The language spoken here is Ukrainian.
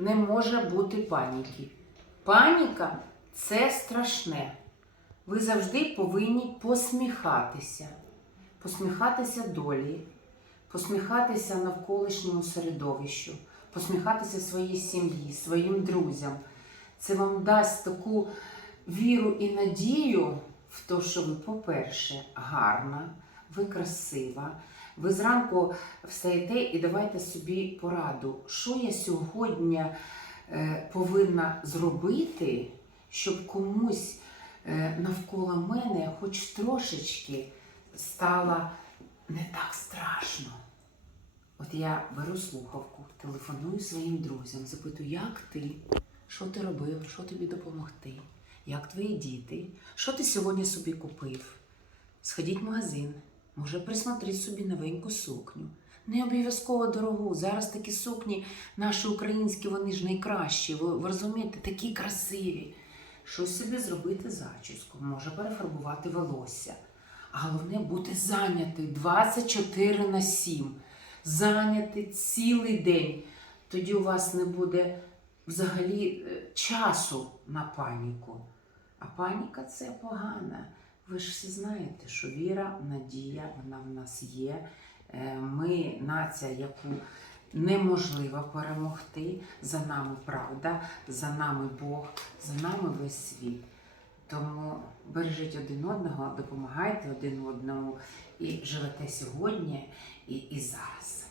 не може бути паніки. Паніка це страшне. Ви завжди повинні посміхатися, посміхатися долі, посміхатися навколишньому середовищу, посміхатися своїй сім'ї, своїм друзям. Це вам дасть таку віру і надію в те, що ви, по-перше, гарна, ви красива. Ви зранку встаєте і давайте собі пораду, що я сьогодні е, повинна зробити, щоб комусь е, навколо мене хоч трошечки стало не так страшно. От я беру слухавку, телефоную своїм друзям, запитую, як ти? Що ти робив? Що тобі допомогти? Як твої діти? Що ти сьогодні собі купив? Сходіть в магазин, може присмотріть собі новеньку сукню. Не обов'язково дорогу. Зараз такі сукні, наші українські, вони ж найкращі. Ви, ви розумієте, такі красиві. Щось собі зробити зачіску, може перефарбувати волосся. А головне бути зайнятий 24 на 7. Зайнятий цілий день. Тоді у вас не буде взагалі е, часу на паніку. А паніка це погано. Ви ж всі знаєте, що віра, надія, вона в нас є. Е, Ми нація, яку неможливо перемогти. За нами правда, за нами Бог, за нами весь світ. Тому бережіть один одного, допомагайте один одному і живете сьогодні і, і зараз.